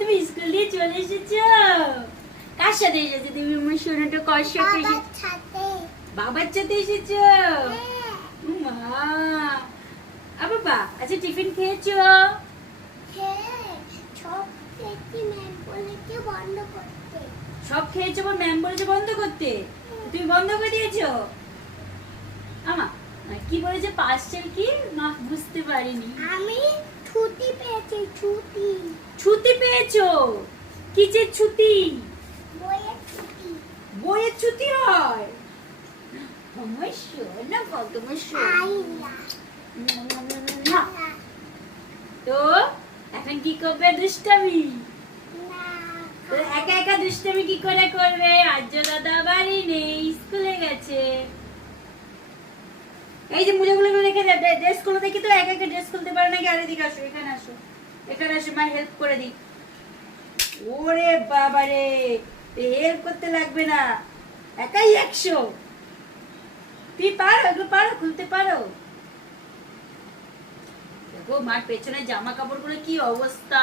তুমি স্কুল দিয়ে চলে এসেছো? কার সাথে এসেছো তুমি? আমার সোনাটা কার সাথে এসেছো? বাবার সাথে এসেছো? মা বাবা, আচ্ছা টিফিন খেয়েছো? সব খেয়েছো, ম্যাম বলেছে বন্ধ করতে, তুমি বন্ধ করে দিয়েছো? আমা কি বলেছে পার্সেল কি? না বুঝতে পারিনি। আমি ছুটি পেয়েছি। ছুটি পেয়েছো? কিসের ছুটি? বইয়ের ছুটি। বইয়ের ছুটি হয়? তোমার সোনা তোমার সোনা। তো এখন কি করবে? দুষ্টামি? তো একা একা দুষ্টামি কি করে করবে? আর্য দাদা বাড়ি নেই, স্কুলে গেছে। এই যে মুজেগুলো রেখে দে, ড্রেস গুলো দেখি তো একা একা ড্রেস খুলতে পারে নাকি? আর এদিকে আসো, এখানে আসো, এখানে আসো, মা হেল্প করে দিই। ওরে বাবা রে, হেল্প করতে লাগবে না, একাই 100। তুই পারো, এগুলো পারো, খুলতে পারো? দেখো মার পেছনে জামা কাপড় গুলো কি অবস্থা।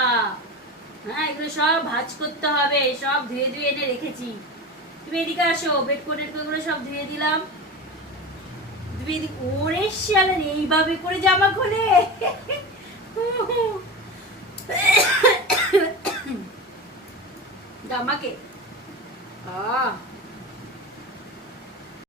হ্যাঁ, এগুলো সব ভাঁজ করতে হবে, সব ধুয়ে ধুয়ে এনে রেখেছি। তুমি এদিকে আসো, বেড কোট গুলো সব ধুয়ে দিলাম। তুমি এদিকে, ওরে শালা এইভাবে করে জামা খোলে? জামাকে